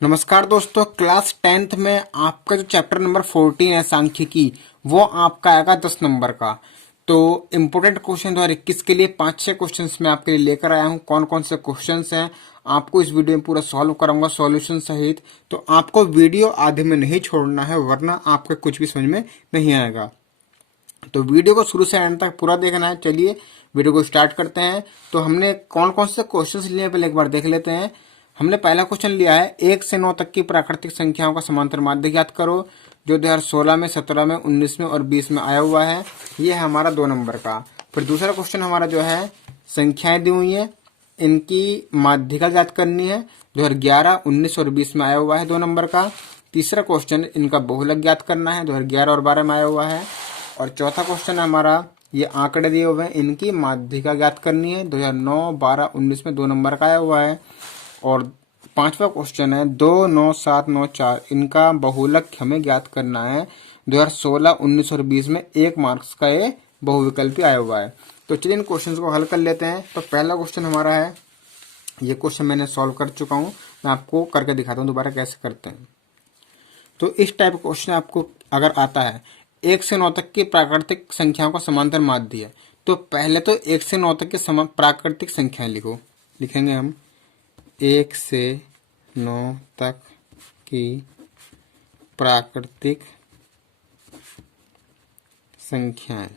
नमस्कार दोस्तों, class 10th में आपका जो चैप्टर नंबर 14 है सांख्यिकी, वो आपका आएगा 10 नंबर का। तो इम्पोर्टेंट क्वेश्चन 2021 के लिए 5-6 क्वेश्चंस मैं आपके लिए लेकर आया हूँ। कौन कौन से क्वेश्चंस हैं आपको इस वीडियो में पूरा सॉल्व कराऊंगा सॉल्यूशन सहित। तो आपको वीडियो आधे में नहीं छोड़ना है, वरना आपके कुछ भी समझ में नहीं आएगा। तो वीडियो को शुरू से एंड तक पूरा देखना है। चलिए वीडियो को स्टार्ट करते हैं। तो हमने कौन कौन से क्वेश्चंस लिए पहले एक बार देख लेते हैं। हमने पहला क्वेश्चन लिया है 1 से 9 तक की प्राकृतिक संख्याओं का समांतर माध्य ज्ञात करो, जो 2016 में, 17 में, 19 में और 20 में आया हुआ है। ये है हमारा 2 नंबर का। फिर दूसरा क्वेश्चन हमारा जो है संख्याएं दी हुई है, इनकी माध्यिका ज्ञात करनी है, 2011, 19 और 20 में आया हुआ है 2 नंबर का। तीसरा क्वेश्चन इनका बहुलक ज्ञात करना है, 2011 और 12 में आया हुआ है। और चौथा क्वेश्चन है हमारा ये आंकड़े दिए हुए हैं, इनकी माध्यिका ज्ञात करनी है, 2009, 12, 19 में 2 नंबर का आया हुआ है। और पांचवा क्वेश्चन है 2, 9, 7, 9, 4, इनका बहुलक हमें ज्ञात करना है, 2016, 19 और 20 में 1 मार्क्स का ये बहुविकल्पी आया हुआ है। तो चलिए इन क्वेश्चंस को हल कर लेते हैं। तो पहला क्वेश्चन हमारा है, ये क्वेश्चन मैंने सॉल्व कर चुका हूँ, मैं आपको करके दिखाता हूँ दोबारा कैसे करते हैं। तो इस टाइप का क्वेश्चन आपको अगर आता है 1 से 9 तक की प्राकृतिक संख्याओं का समांतर माध्य है, तो पहले तो 1 से 9 तक की प्राकृतिक संख्याएं लिखो। लिखेंगे हम 1 से 9 तक की प्राकृतिक संख्याएं।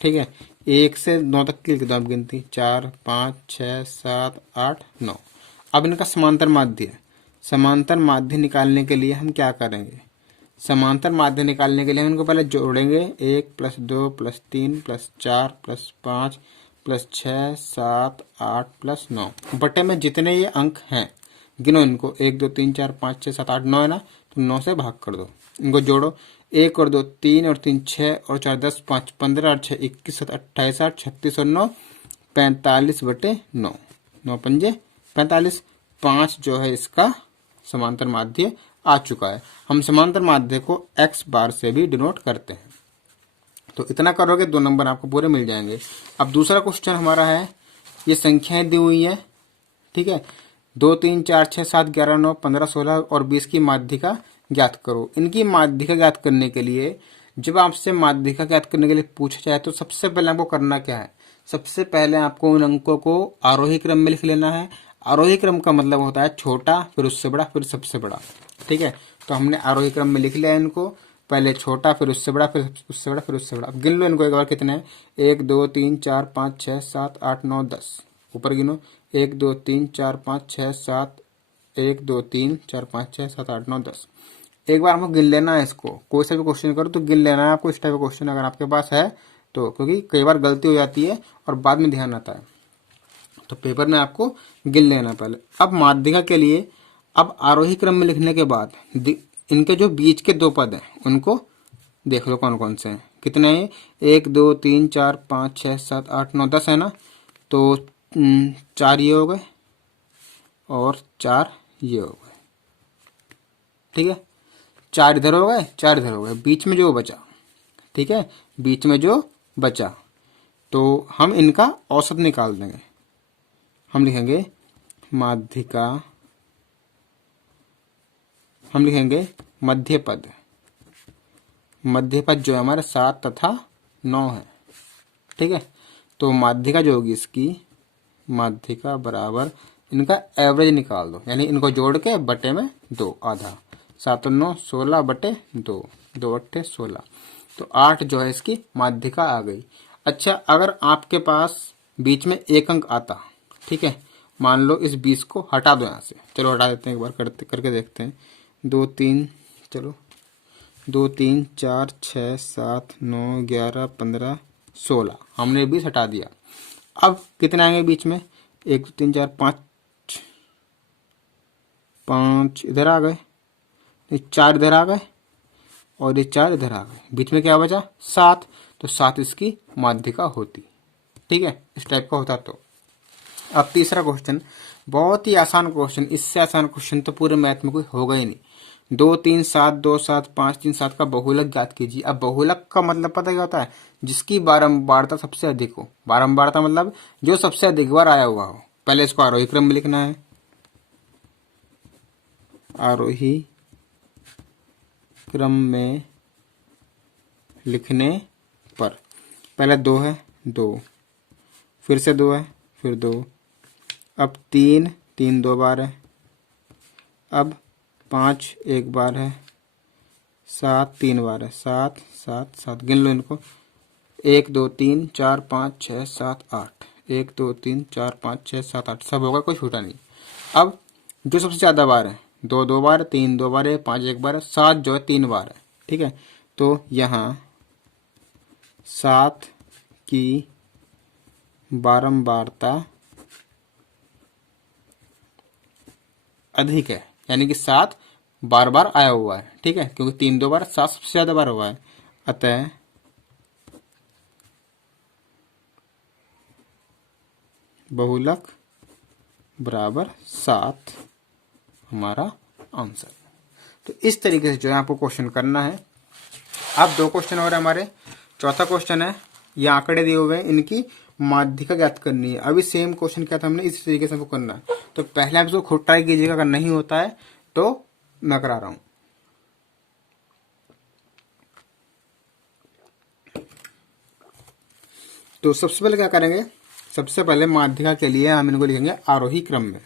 ठीक है, 1 से 9 तक की लिख दो आप गिनती, 4, 5, 6, 7, 8, 9। अब इनका समांतर माध्य है। समांतर माध्य निकालने के लिए हम क्या करेंगे? समांतर माध्य निकालने के लिए हम इनको पहले जोड़ेंगे, 1 + 2 + 3 + 4 + 5 + 6, 7, 8 + 9 बटे में जितने ये अंक हैं गिनो इनको, 1, 2, 3, 4, 5, 6, 7, 8, 9 है ना, तो 9 से भाग कर दो। इनको जोड़ो, 1 और 2 3 और 3 6 और 4 10 5 15 और 6 21 7 28 8 36 और 9 45 बटे 9, 9 पंजे 45। 5 जो है इसका समांतर माध्य आ चुका है। हम समांतर माध्य को x बार से भी डिनोट करते हैं। तो इतना करोगे 2 नंबर आपको पूरे मिल जाएंगे। अब दूसरा क्वेश्चन हमारा है, ये संख्याएं दी हुई है, ठीक है, 2, 3, 4, 6, 7, 11, 9, 15, 16 और 20 की माध्यिका ज्ञात करो। इनकी माध्यिका ज्ञात करने के लिए, जब आपसे माध्यिका ज्ञात करने के लिए पूछा जाए तो सबसे पहले आपको करना क्या है? सबसे पहले आपको उन अंकों को आरोही क्रम में लिख लेना है। आरोही क्रम का मतलब होता है छोटा, फिर उससे बड़ा, फिर सबसे बड़ा। ठीक है, तो हमने आरोही क्रम में लिख लिया इनको, पहले छोटा, फिर उससे बड़ा, फिर उससे बड़ा, फिर उससे बड़ा। अब गिन लो इनको एक बार कितने हैं, 1, 2, 3, 4, 5, 6, 7, 8, 9, 10। ऊपर गिनो, 1, 2, 3, 4, 5, 6, 7, 1, 2, 3, 4, 5, 6, 7, 8, 9, 10। एक बार हमको गिन लेना है इसको। कोई सा भी क्वेश्चन करो तो गिन लेना है आपको, इस टाइप का क्वेश्चन अगर आपके पास है तो, क्योंकि कई बार गलती हो जाती है और बाद में ध्यान आता है। तो पेपर में आपको गिन लेना पहले। अब माध्यिका के लिए, अब आरोही क्रम में लिखने के बाद इनके जो बीच के 2 पद हैं उनको देख लो कौन कौन से हैं, कितने हैं? 1, 2, 3, 4, 5, 6, 7, 8, 9, 10 है ना। तो 4 ये हो गए और 4 ये हो गए। ठीक है, 4 इधर हो गए, 4 इधर हो गए, बीच में जो बचा, ठीक है, बीच में जो बचा, तो हम इनका औसत निकाल देंगे। हम लिखेंगे माध्यिका, हम लिखेंगे मध्य पद। मध्य पद जो है हमारे 7 तथा 9 है। ठीक है, तो माध्यिका जो होगी इसकी, माध्यिका बराबर इनका एवरेज निकाल दो, यानी इनको जोड़ के बटे में 2 आधा, 7 और 9 16 बटे 2, 2 अट्ठे 16। तो 8 जो है इसकी माध्यिका आ गई। अच्छा, अगर आपके पास बीच में 1 अंक आता, ठीक है, मान लो इस 20 को हटा दो यहाँ से, चलो हटा देते हैं, एक बार करके देखते हैं। 2, 3, चलो 2, 3, 4, 6, 7, 9, 11, 15, 16, हमने 20 हटा दिया। अब कितने आएंगे बीच में? 1, 2, 3, 4, 5, 5 इधर आ गए, 4 इधर आ गए और ये 4 इधर आ गए, बीच में क्या बचा? 7। तो 7 इसकी माध्यिका होती। ठीक है, इस टाइप का होता। तो अब तीसरा क्वेश्चन, बहुत ही आसान क्वेश्चन, इससे आसान क्वेश्चन तो पूरे मैथ में कोई होगा ही नहीं। 2, 3, 7, 2, 7, 5, 3, 7 का बहुलक ज्ञात कीजिए। अब बहुलक का मतलब पता क्या होता है? जिसकी बारंबारता सबसे अधिक हो। बारंबारता मतलब जो सबसे अधिक बार आया हुआ हो। पहले इसको आरोही क्रम में लिखना है, आरोही क्रम में लिखने पर। पहले 2 है, 2, फिर से 2 है, फिर 2, अब 3, 3 2 बार है, अब 5 1 बार है, 7 3 बार है, 7 7 7, गिन लो इनको, 1 2 3 4 5 6 7 8, 1 2 3 4 5 6 7 8, सब होगा, कोई छूटा नहीं। अब जो सबसे ज़्यादा बार है, 2 2 बार है, 3 2 बार है, 5 1 बार है, 7 जो है 3 बार है। ठीक है, तो यहाँ 7 की बारंबारता अधिक है, यानी कि 7 बार बार आया हुआ है। ठीक है, क्योंकि 3 2 बार, 7 सबसे ज्यादा बार हुआ है, अतः बहुलक बराबर 7 हमारा आंसर। तो इस तरीके से जो है आपको क्वेश्चन करना है। अब 2 क्वेश्चन और हमारे। चौथा क्वेश्चन है, ये आंकड़े दिए हुए हैं, इनकी माध्यिका ज्ञात करनी है। अभी सेम क्वेश्चन क्या था हमने, इस तरीके से हमको करना है। तो पहले आप इसको खुद ट्राई कीजिएगा, अगर नहीं होता है तो मैं करा रहा हूं। तो सबसे पहले क्या करेंगे, सबसे पहले माध्यिका के लिए हम इनको लिखेंगे आरोही क्रम में।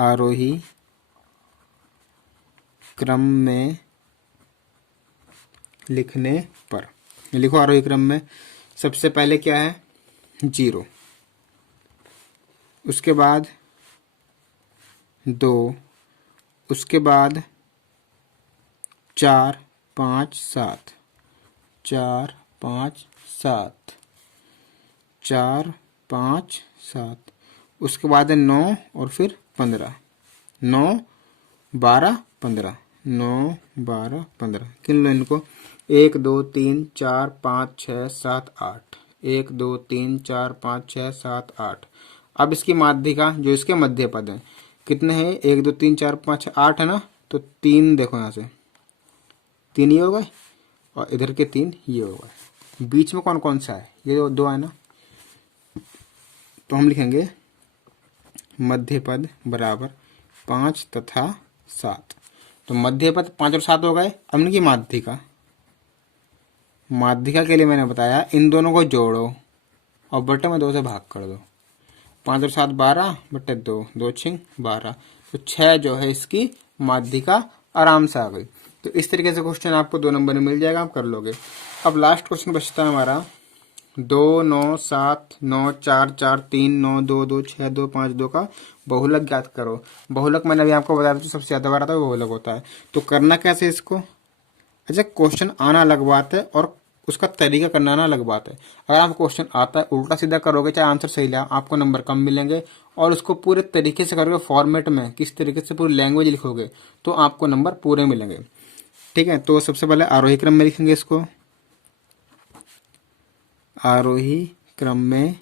आरोही क्रम में लिखने पर, लिखो आरोही क्रम में। सबसे पहले क्या है, 0, उसके बाद 2, उसके बाद 4 5 7, 4 5 7, 4 5 7, उसके बाद है 9 और फिर 15, 9 12 15, 9 12 15, गिन लो इनको, 1 2 3 4 5 6 7 8, 1 2 3 4 5 6 7 8। अब इसकी माध्यिका जो इसके मध्य पद है कितने हैं, 1 2 3 4 5 8 है ना, तो 3 देखो यहाँ से 3 ये हो गए और इधर के 3 ये हो गए। बीच में कौन कौन सा है, ये जो 2 है ना, तो हम लिखेंगे मध्य पद बराबर 5 तथा 7। तो मध्य पद 5 और 7 हो गए। अब इनकी माध्यिका, माध्यिका के लिए मैंने बताया इन दोनों को जोड़ो और बटे में 2 से भाग कर दो। 5 और 7 12 बटे 2, 2 6 12, तो 6 जो है इसकी माध्यिका आराम से आ गई। तो इस तरीके से क्वेश्चन आपको 2 नंबर में मिल जाएगा, आप कर लोगे। अब लास्ट क्वेश्चन बचता है हमारा 2 9 7 9 4 4 3 9 2 2 6 2 5 2 का बहुलक ज्ञात करो। बहुलक मैंने अभी आपको बताया था, सबसे ज्यादा बार आता है बहुलक होता है। तो करना कैसे इसको, अच्छा क्वेश्चन आना अलग बात है और उसका तरीका करना ना अलग बात है। अगर आप क्वेश्चन आता है उल्टा सीधा करोगे, चाहे आंसर सही लिया, आपको नंबर कम मिलेंगे। और उसको पूरे तरीके से करोगे, फॉर्मेट में किस तरीके से पूरी लैंग्वेज लिखोगे, तो आपको नंबर पूरे मिलेंगे। ठीक है, तो सबसे पहले आरोही क्रम में लिखेंगे इसको। आरोही क्रम में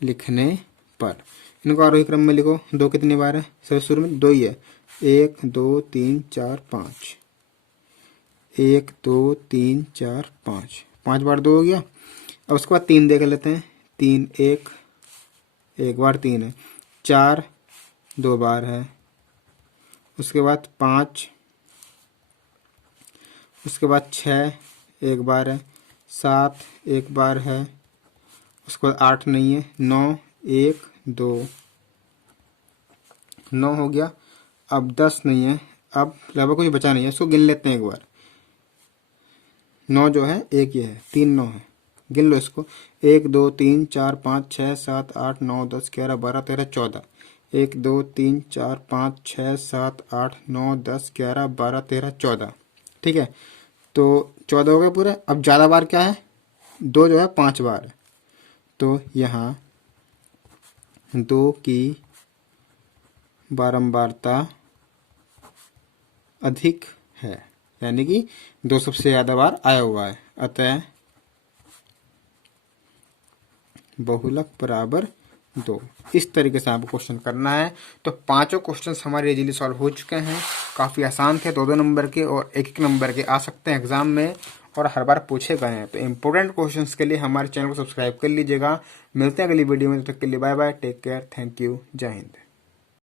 लिखने पर, इनको आरोही क्रम में लिखो। 2 कितनी बार है, सबसे शुरू में 2 ही है, 1 2 3 4 5, 1 2 3 4 5, 5 बार 2 हो गया। अब उसके बाद 3 देख लेते हैं, 3 1 बार 3 है, 4 2 बार है, उसके बाद 5, उसके बाद 6 1 बार है, 7 1 बार है, उसके बाद 8 नहीं है, 9 1 2, 9 हो गया। अब 10 नहीं है, अब लगभग कुछ बचा नहीं है, उसको गिन लेते हैं एक बार। 9 जो है एक ये है, 3 9 है, गिन लो इसको, 1 2 3 4 5 6 7 8 9 10 11 12 13 14, 1 2 3 4 5 6 7 8 9 10 11 12 13 14। ठीक है, तो 14 हो गए पूरे। अब ज़्यादा बार क्या है, 2 जो है 5 बार है, तो यहाँ 2 की बारंबारता अधिक है, यानी कि 2 सबसे ज़्यादा बार आया हुआ है, अतः बहुलक बराबर 2। इस तरीके से आपको क्वेश्चन करना है। तो 5 क्वेश्चन हमारे इजीली सॉल्व हो चुके हैं, काफ़ी आसान थे, 2 2 नंबर के और 1 1 नंबर के आ सकते हैं एग्जाम में। और हर बार पूछे गए हैं। तो इंपॉर्टेंट क्वेश्चंस के लिए हमारे चैनल को सब्सक्राइब कर लीजिएगा। मिलते हैं अगली वीडियो में, तब तक के लिए bye bye, take care, thank you, जय हिंद।